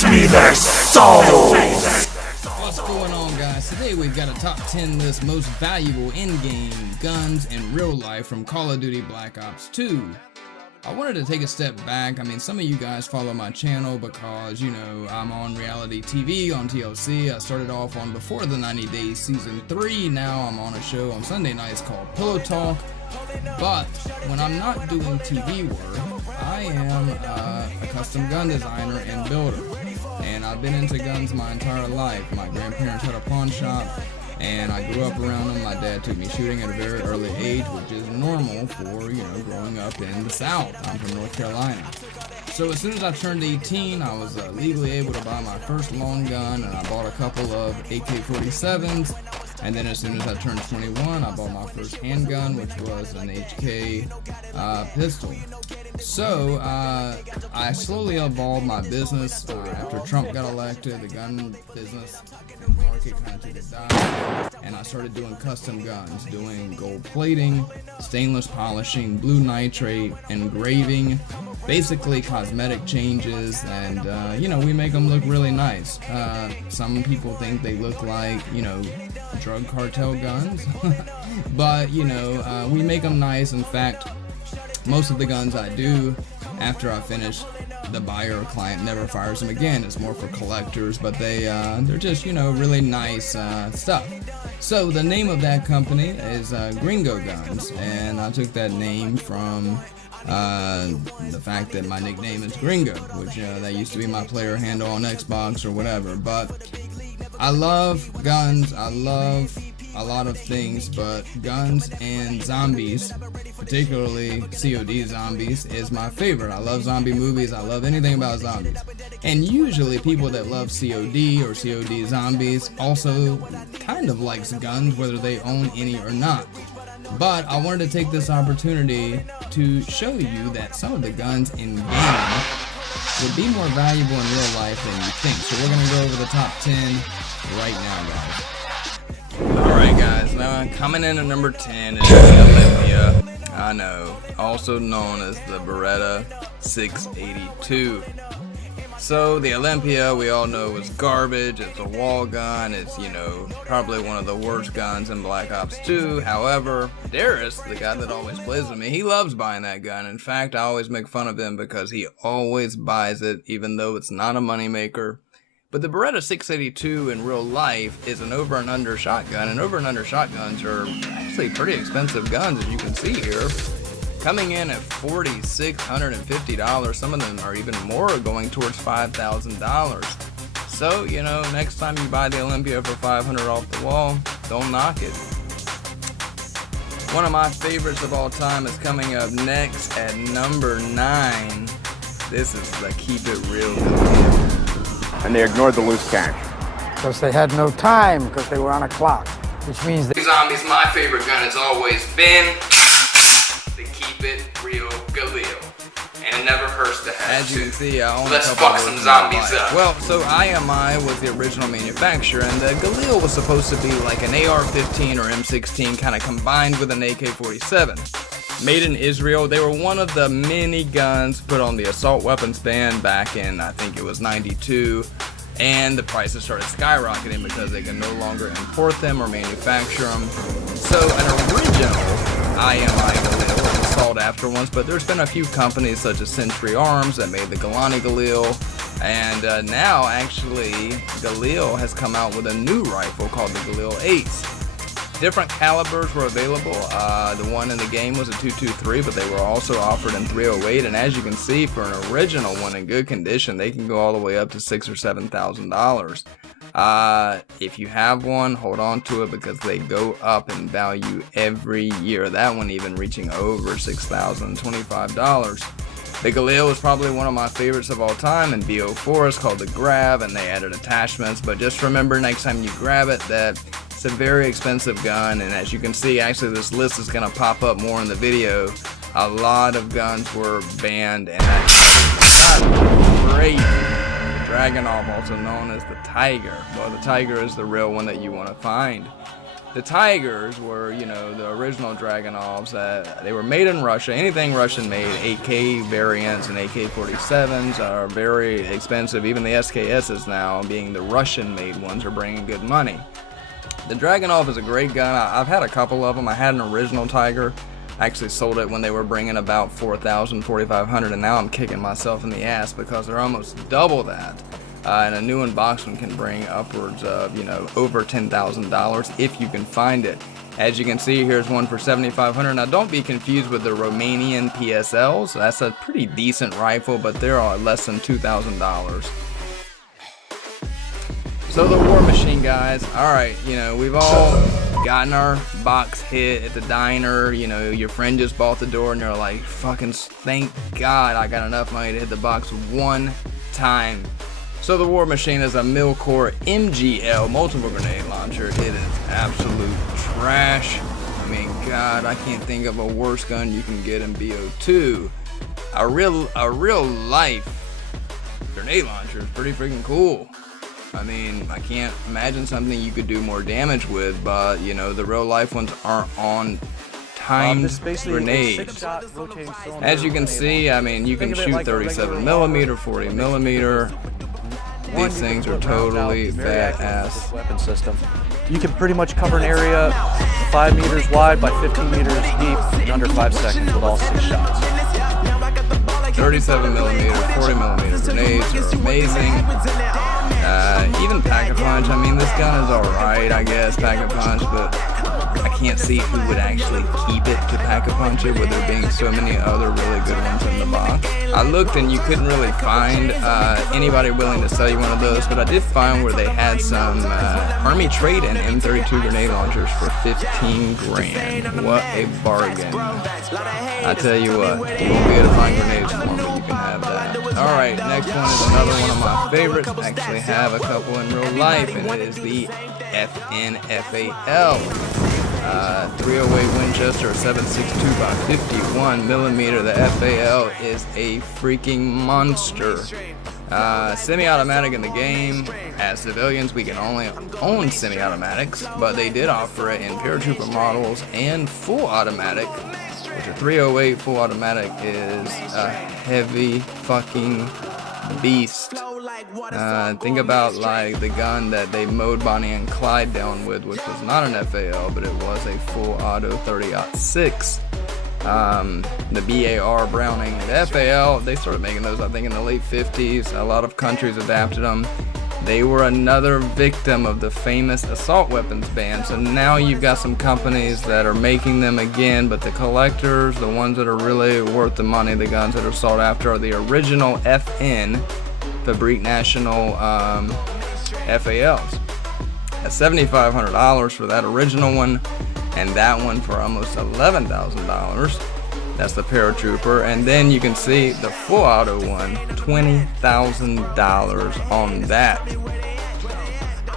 Fetch me their souls! What's going on, guys? Today we've got a top 10 list most valuable in-game guns in real life from Call of Duty Black Ops 2. I wanted to take a step back. I mean, some of you guys follow my channel because, you know, I'm on reality TV on TLC. I started off on Before the 90 Days Season 3. Now I'm on a show on Sunday nights called Pillow Talk. But when I'm not doing TV work, I am a custom gun designer and builder. And I've been into guns my entire life. My grandparents had a pawn shop, and I grew up around them. My dad took me shooting at a very early age, which is normal for, you know, growing up in the South. I'm from North Carolina. So as soon as I turned 18, I was legally able to buy my first long gun, and I bought a couple of AK-47s. And then as soon as I turned 21, I bought my first handgun, which was an HK pistol. So I slowly evolved my business. After Trump got elected, the gun business and market kind of took a dive, and I started doing custom guns, doing gold plating, stainless polishing, blue nitrate, engraving, basically cosmetic changes, and you know, we make them look really nice. Some people think they look like, you know, drug cartel guns, but you know, we make them nice. In fact, most of the guns I do, after I finish, the buyer or client never fires them again. It's more for collectors, but they're just, you know, really nice stuff. So the name of that company is Gringo Guns, and I took that name from the fact that my nickname is Gringo, which that used to be my player handle on Xbox or whatever. But I love guns, I love a lot of things, but guns and zombies, particularly COD zombies, is my favorite. I love zombie movies, I love anything about zombies. And usually people that love COD or COD zombies also kind of likes guns, whether they own any or not. But I wanted to take this opportunity to show you that some of the guns in game would be more valuable in real life than you think. So we're going to go over the top 10 right now, guys. Alright guys, now coming in at number 10 is the Olympia, I know, also known as the Barret 682. So the Olympia, we all know, is garbage. It's a wall gun. It's, you know, probably one of the worst guns in Black Ops 2. However, Darius, the guy that always plays with me, he loves buying that gun. In fact, I always make fun of him because he always buys it, even though it's not a moneymaker. But the Barret 682 in real life is an over and under shotgun, and over and under shotguns are actually pretty expensive guns, as you can see here. Coming in at $4,650, some of them are even more, going towards $5,000. So, you know, next time you buy the Olympia for $500 off the wall, don't knock it. One of my favorites of all time is coming up next at number 9. This is the Keep It Real Galil. And they ignored the loose cash. Because they had no time, because they were on a clock, which means that Zombies, my favorite gun has always been the Keep It Real Galil. And it never hurts to have. As you can see, I own Let's fuck some zombies up. Well, so IMI was the original manufacturer, and the Galil was supposed to be like an AR-15 or M16 kind of combined with an AK-47. Made in Israel, they were one of the many guns put on the assault weapons ban back in, I think it was 92, and the prices started skyrocketing because they can no longer import them or manufacture them. So an original IMI Galil was installed after ones, but there's been a few companies such as Century Arms that made the Golani Galil, and now actually Galil has come out with a new rifle called the Galil Ace. Different calibers were available. The one in the game was a 223, but they were also offered in 308. And as you can see, for an original one in good condition, they can go all the way up to $6,000 or $7,000. If you have one, hold on to it because they go up in value every year. That one even reaching over $6,025. The Galil is probably one of my favorites of all time. In BO4 it's called the Grab, and they added attachments. But just remember, next time you grab it, that it's a very expensive gun, and as you can see, actually this list is going to pop up more in the video. A lot of guns were banned, and that's great. The Dragunov, also known as the Tiger. Well, the Tiger is the real one that you want to find. the Tigers were, you know, the original Dragunovs. They were made in Russia. Anything Russian made, AK variants and AK-47s are very expensive. Even the SKSs now, being the Russian-made ones, are bringing good money. The Dragunov is a great gun. I've had a couple of them. I had an original Tiger. I actually sold it when they were bringing about $4,000, $4,500, and now I'm kicking myself in the ass because they're almost double that. And a new unboxed one can bring upwards of, you know, over $10,000 if you can find it. As you can see, here's one for $7,500. Now, don't be confused with the Romanian PSLs. That's a pretty decent rifle, but they're less than $2,000. So the War Machine, guys. All right, you know, we've all gotten our box hit at the diner. You know, your friend just bought the door, and you're like, "Fucking thank God I got enough money to hit the box one time." So the War Machine is a Milcore MGL multiple grenade launcher. It is absolute trash. I mean, God, I can't think of a worse gun you can get in BO2. A real life grenade launcher is pretty freaking cool. I mean, I can't imagine something you could do more damage with, but you know, the real life ones aren't on timed grenades. As you can see, I mean, you can shoot 37mm, 40mm. These things are totally badass. Weapon system. You can pretty much cover an area 5 meters wide by 15 meters deep in under 5 seconds with all 6 shots. 37mm, 40mm grenades are amazing. Even Pack-a-Punch, I mean, this gun is alright, I guess, Pack-a-Punch, but I can't see who would actually keep it to Pack-a-Punch it with there being so many other really good ones in the box. I looked and you couldn't really find anybody willing to sell you one of those, but I did find where they had some Army trade-in M32 grenade launchers for 15 grand. What a bargain. I tell you what, you won't be able to find grenades for them, but you can have that. Alright, next one is another one of my favorites. I actually have a couple in real life, and it is the FNFAL. 308 Winchester 7.62 by 51mm. The FAL is a freaking monster. Semi-automatic in the game. As civilians, we can only own semi-automatics, but they did offer it in paratrooper models and full automatic, which a 308 full automatic is a heavy fucking beast. Think about like the gun that they mowed Bonnie and Clyde down with, which was not an FAL, but it was a full auto 30-06. The BAR Browning. The FAL, they started making those I think in the late 50s. A lot of countries adapted them. They were another victim of the famous assault weapons ban. So now you've got some companies that are making them again, but the collectors, the ones that are really worth the money, the guns that are sought after, are the original FN, Fabrique National FALs. At $7,500 for that original one, and that one for almost $11,000. That's the paratrooper, and then you can see the full auto one, $20,000 on that.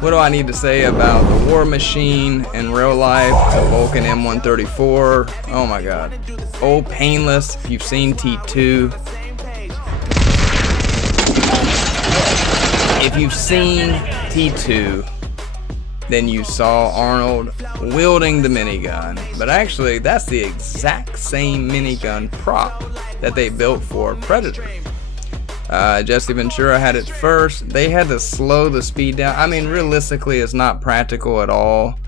What do I need to say about the War Machine in real life? It's a Vulcan M134. Oh my god. Old Painless, if you've seen T2. If you've seen T2, then you saw Arnold wielding the minigun. But actually, that's the exact same minigun prop that they built for Predator. Jesse Ventura had it first. They had to slow the speed down. I mean, realistically, it's not practical at all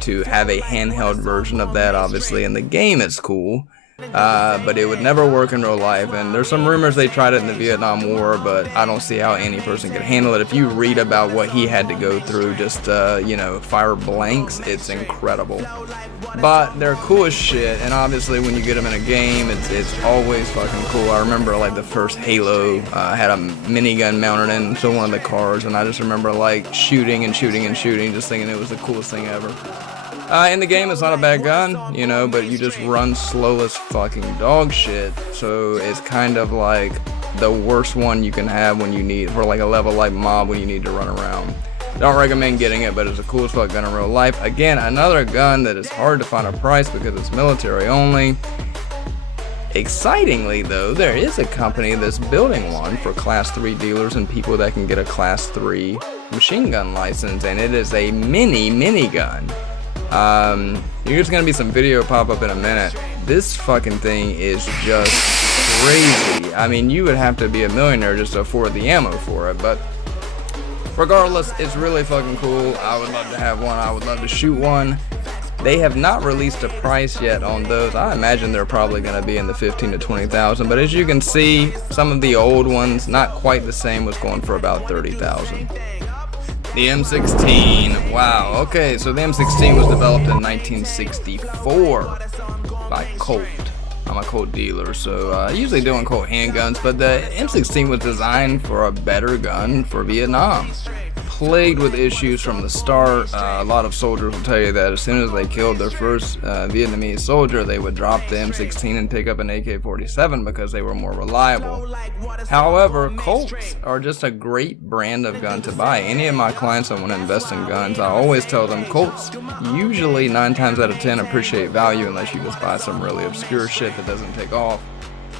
to have a handheld version of that. Obviously, in the game, it's cool. But it would never work in real life, and there's some rumors they tried it in the Vietnam War, but I don't see how any person could handle it. If you read about what he had to go through, just you know, fire blanks, it's incredible. But they're cool as shit, and obviously when you get them in a game, it's always fucking cool. I remember like the first Halo had a minigun mounted into one of the cars, and I just remember like shooting and shooting and shooting, just thinking it was the coolest thing ever. In the game, it's not a bad gun, you know, but you just run slow as fucking dog shit. So it's kind of like the worst one you can have when you need, for like a level like mob when you need to run around. Don't recommend getting it, but it's a cool as fuck gun in real life. Again, another gun that is hard to find a price because it's military only. Excitingly though, there is a company that's building one for class 3 dealers and people that can get a class 3 machine gun license, and it is a minigun. You're just gonna be some video pop up in a minute. This fucking thing is just crazy. I mean, you would have to be a millionaire just to afford the ammo for it, but regardless, it's really fucking cool. I would love to have one. I would love to shoot one. They have not released a price yet on those. I imagine they're probably going to be in the 15 to 20,000. But as you can see, some of the old ones, not quite the same, was going for about 30,000. The M16. Wow. Okay, so the M16 was developed in 1964 by Colt. I'm a Colt dealer, so I usually doing Colt handguns, but the M16 was designed for a better gun for Vietnam. Plagued with issues from the start. A lot of soldiers will tell you that as soon as they killed their first Vietnamese soldier, they would drop the M16 and pick up an AK-47 because they were more reliable. However, Colts are just a great brand of gun to buy. Any of my clients that want to invest in guns, I always tell them Colts usually 9 times out of 10 appreciate value unless you just buy some really obscure shit that doesn't take off.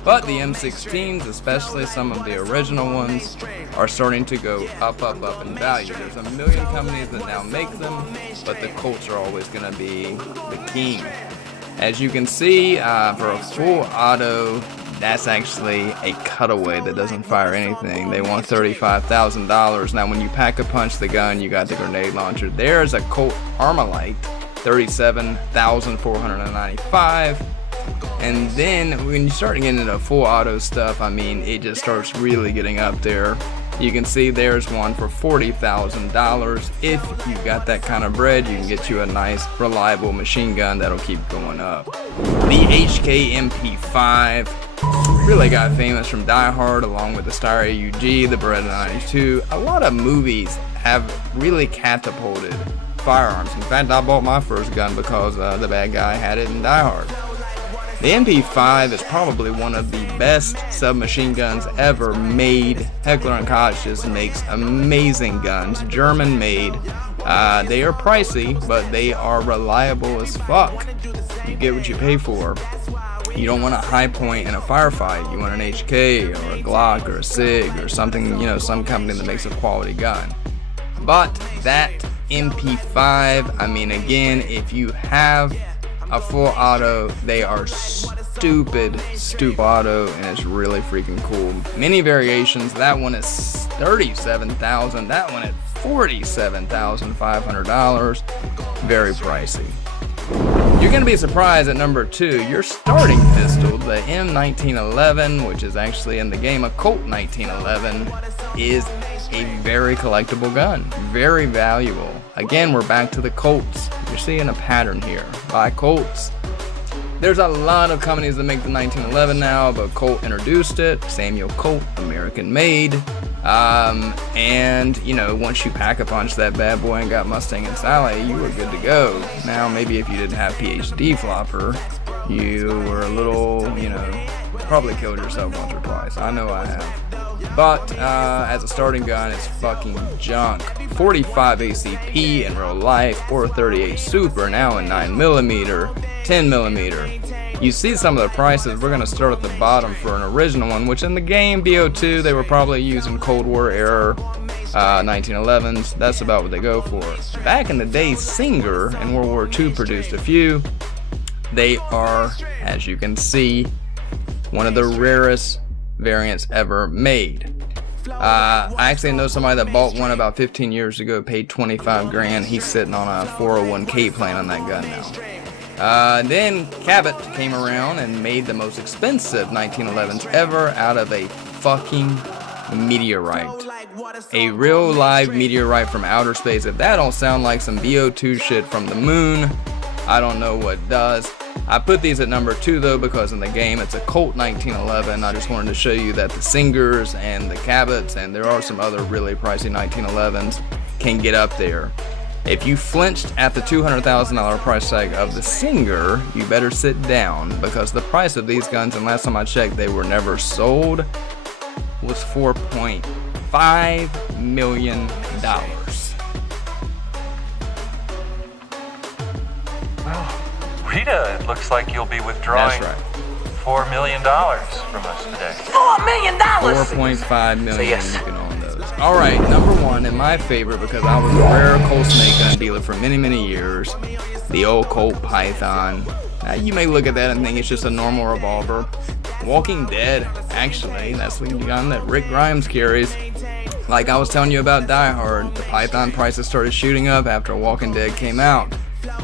But the M16s, especially some of the original ones, are starting to go up in value. There's a million companies that now make them, but the Colts are always going to be the king. As you can see, for a full auto, that's actually a cutaway that doesn't fire anything. They want $35,000. Now, when you pack a punch the gun, you got the grenade launcher. There's a Colt Armalite, $37,495. And then when you start getting into full auto stuff, I mean, it just starts really getting up there. You can see there's one for $40,000. If you got that kind of bread, you can get you a nice, reliable machine gun that'll keep going up. The HK MP5 really got famous from Die Hard, along with the Star AUG, the Barret 92. A lot of movies have really catapulted firearms. In fact, I bought my first gun because the bad guy had it in Die Hard. The MP5 is probably one of the best submachine guns ever made. Heckler & Koch just makes amazing guns, German made. They are pricey, but they are reliable as fuck. You get what you pay for. You don't want a high point in a firefight. You want an HK or a Glock or a SIG or something, you know, some company that makes a quality gun. But that MP5, I mean, again, if you have a full auto, they are stupid auto, and it's really freaking cool. Many variations. That one is $37,000. That one at $47,500. Very pricey. You're gonna be surprised at number 2. Your starting pistol, the M1911, which is actually in the game a Colt 1911, is a very collectible gun. Very valuable. Again, we're back to the Colts. You're seeing a pattern here. Buy Colts. There's a lot of companies that make the 1911 now, but Colt introduced it. Samuel Colt, American made. And, you know, once you pack a punch that bad boy and got Mustang and Sally, you were good to go. Now, maybe if you didn't have PhD flopper, you were a little, you know, probably killed yourself once or twice. I know I have. But as a starting gun, it's fucking junk. 45 ACP in real life, or 38 Super now in 9mm, 10mm. You see some of the prices. We're going to start at the bottom for an original one, which in the game, BO2, they were probably using Cold War era 1911s. That's about what they go for. Back in the day, Singer in World War II produced a few. They are, as you can see, one of the rarest variants ever made. I actually know somebody that bought one about 15 years ago, paid 25 grand. He's sitting on a 401k plan on that gun now. Then Cabot came around and made the most expensive 1911s ever out of a fucking meteorite. A real live meteorite from outer space. If that don't sound like some BO2 shit from the moon, I don't know what does. I put these at number 2 though because in the game it's a Colt 1911. I just wanted to show you that the Singers and the Cabots, and there are some other really pricey 1911s, can get up there. If you flinched at the $200,000 price tag of the Singer, you better sit down, because the price of these guns, and last time I checked they were never sold, was $4.5 million. Rita, it looks like you'll be withdrawing $4 million from us today. $4 million! 4.5 million. So yes. You can own those. Alright, number 1, and my favorite, because I was a rare Colt snake gun dealer for many, many years, the old Colt Python. Now, you may look at that and think it's just a normal revolver. Walking Dead, actually, that's the gun that Rick Grimes carries. Like I was telling you about Die Hard, the Python prices started shooting up after Walking Dead came out.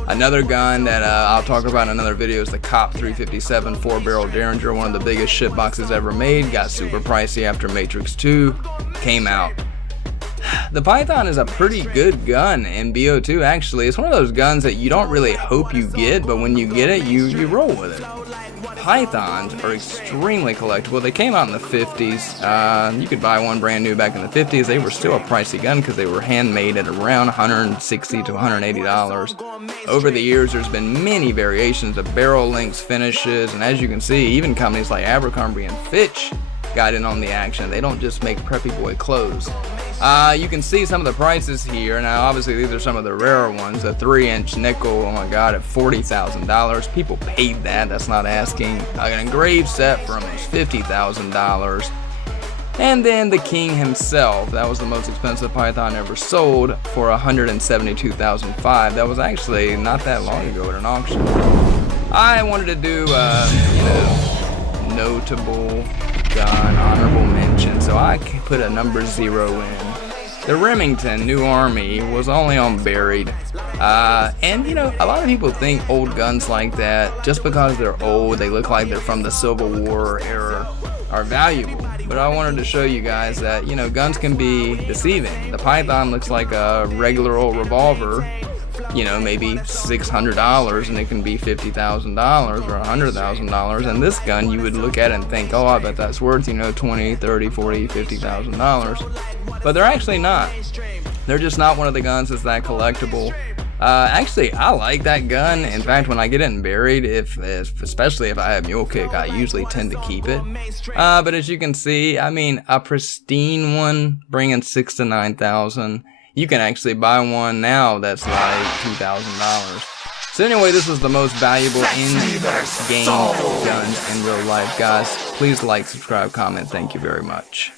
Another gun that I'll talk about in another video is the Cop 357 4-barrel Derringer, one of the biggest shit boxes ever made. Got super pricey after Matrix 2 came out. The Python is a pretty good gun in BO2, actually. It's one of those guns that you don't really hope you get, but when you get it, you roll with it. Pythons are extremely collectible. They came out in the 50s. You could buy one brand new back in the 50s. They were still a pricey gun because they were handmade at around $160 to $180. Over the years, there's been many variations of barrel lengths, finishes, and as you can see, even companies like Abercrombie and Fitch got in on the action. They don't just make preppy boy clothes. You can see some of the prices here. Now, obviously, these are some of the rarer ones. A 3-inch nickel, oh my god, at $40,000. People paid that. That's not asking. An engraved set for almost $50,000. And then the King himself. That was the most expensive Python ever sold for $172,500. That was actually not that long ago at an auction. I wanted to do, notable gun, honorable mention, so I put a number 0 in. The Remington New Army was only on Barret, and a lot of people think old guns like that, just because they're old, they look like they're from the Civil War era, are valuable. But I wanted to show you guys that guns can be deceiving. The Python looks like a regular old revolver, maybe $600, and it can be $50,000 or $100,000. And this gun, you would look at it and think, oh, I bet that's worth, $20, $30, $40, $50,000. But they're actually not. They're just not one of the guns that's that collectible. Actually, I like that gun. In fact, when I get it in Barret, especially if I have Mule Kick, I usually tend to keep it. But as you can see, a pristine one bringing $6,000 to $9,000. You can actually buy one now that's like $2,000. So anyway, this was the most valuable in-game guns in real life, guys. Please like, subscribe, comment. Thank you very much.